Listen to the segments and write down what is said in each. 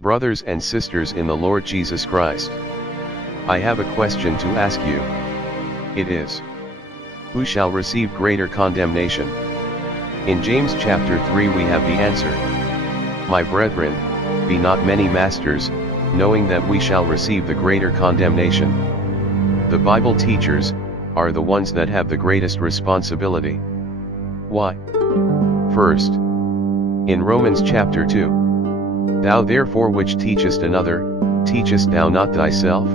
Brothers and sisters in the Lord Jesus Christ, I have a question to ask you. It is, who shall receive greater condemnation? In James chapter 3 we have the answer. My brethren, be not many masters, knowing that we shall receive the greater condemnation. The Bible teachers are the ones that have the greatest responsibility. Why? First, in Romans chapter 2, thou therefore which teachest another, teachest thou not thyself?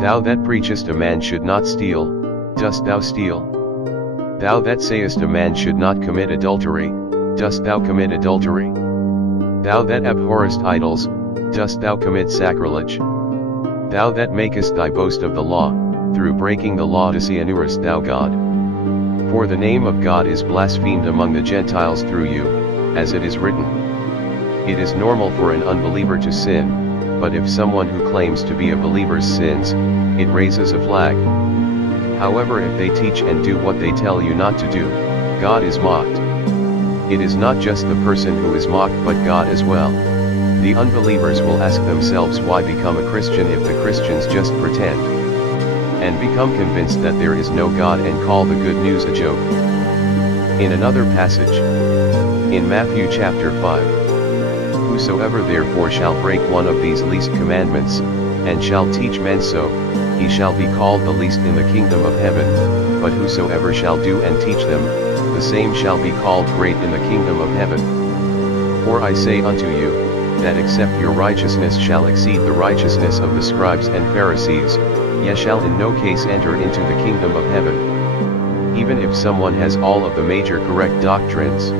Thou that preachest a man should not steal, dost thou steal? Thou that sayest a man should not commit adultery, dost thou commit adultery? Thou that abhorrest idols, dost thou commit sacrilege? Thou that makest thy boast of the law, through breaking the law dishonourest thou God. For the name of God is blasphemed among the Gentiles through you, as it is written. It is normal for an unbeliever to sin, but if someone who claims to be a believer sins, it raises a flag. However, if they teach and do what they tell you not to do, God is mocked. It is not just the person who is mocked but God as well. The unbelievers will ask themselves why become a Christian if the Christians just pretend, and become convinced that there is no God and call the good news a joke. In another passage, in Matthew chapter 5, whosoever therefore shall break one of these least commandments, and shall teach men so, he shall be called the least in the kingdom of heaven, but whosoever shall do and teach them, the same shall be called great in the kingdom of heaven. For I say unto you, that except your righteousness shall exceed the righteousness of the scribes and Pharisees, ye shall in no case enter into the kingdom of heaven. Even if someone has all of the major correct doctrines,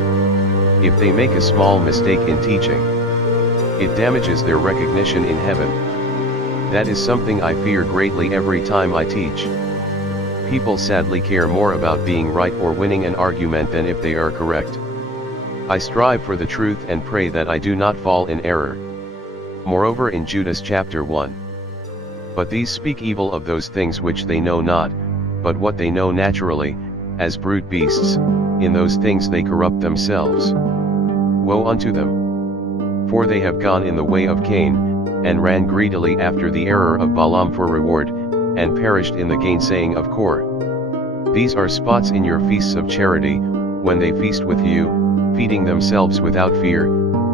if they make a small mistake in teaching, it damages their recognition in heaven. That is something I fear greatly every time I teach. People sadly care more about being right or winning an argument than if they are correct. I strive for the truth and pray that I do not fall in error. Moreover, in Judas chapter 1, but these speak evil of those things which they know not, but what they know naturally, as brute beasts, in those things they corrupt themselves. Woe unto them! For they have gone in the way of Cain, and ran greedily after the error of Balaam for reward, and perished in the gainsaying of Kor. These are spots in your feasts of charity, when they feast with you, feeding themselves without fear,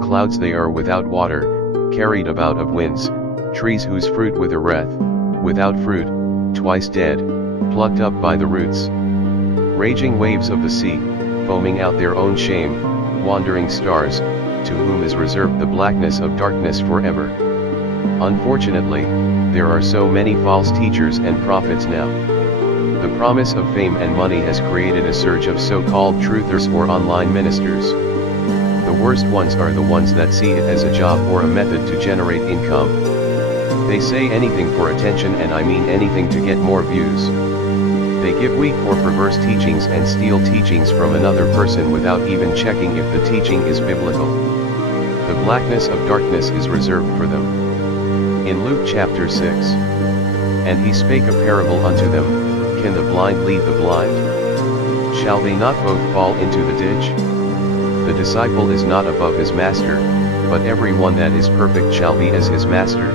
clouds they are without water, carried about of winds, trees whose fruit withereth, without fruit, twice dead, plucked up by the roots. Raging waves of the sea, foaming out their own shame, wandering stars, to whom is reserved the blackness of darkness forever. Unfortunately, there are so many false teachers and prophets now. The promise of fame and money has created a surge of so-called truthers or online ministers. The worst ones are the ones that see it as a job or a method to generate income. They say anything for attention, and I mean anything, to get more views. They give weak or perverse teachings and steal teachings from another person without even checking if the teaching is biblical. The blackness of darkness is reserved for them. In Luke chapter 6, and he spake a parable unto them, can the blind lead the blind? Shall they not both fall into the ditch? The disciple is not above his master, but every one that is perfect shall be as his master.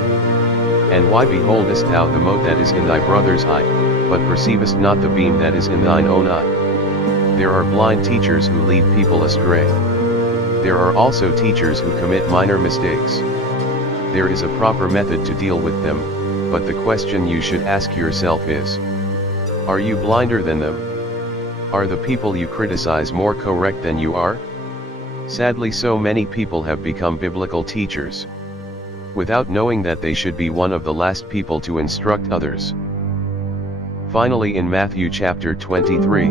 And why beholdest thou the mote that is in thy brother's eye, but perceivest not the beam that is in thine own eye? There are blind teachers who lead people astray. There are also teachers who commit minor mistakes. There is a proper method to deal with them, but the question you should ask yourself is, are you blinder than them? Are the people you criticize more correct than you are? Sadly, so many people have become biblical teachers, without knowing that they should be one of the last people to instruct others. Finally, in Matthew chapter 23,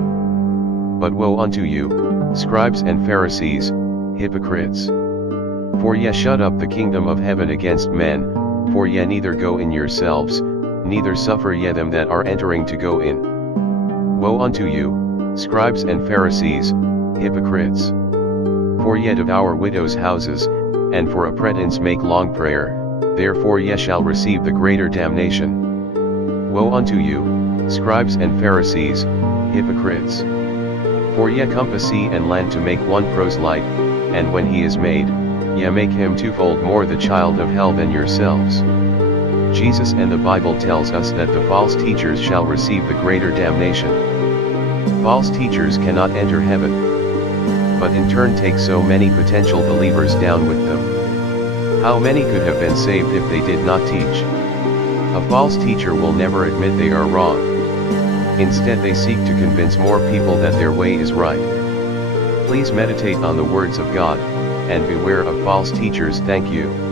but woe unto you, scribes and Pharisees, hypocrites! For ye shut up the kingdom of heaven against men, for ye neither go in yourselves, neither suffer ye them that are entering to go in. Woe unto you, scribes and Pharisees, hypocrites! For ye devour widows' houses, and for a pretence make long prayer, therefore ye shall receive the greater damnation. Woe unto you, scribes and Pharisees, hypocrites! For ye compass sea and land to make one proselyte, and when he is made, Ye make him twofold more the child of hell than yourselves. Jesus and the Bible tells us that the false teachers shall receive the greater damnation. False teachers cannot enter heaven, but in turn take so many potential believers down with them. How many could have been saved if they did not teach? A false teacher will never admit they are wrong. Instead they seek to convince more people that their way is right. Please meditate on the words of God, and beware of false teachers. Thank you.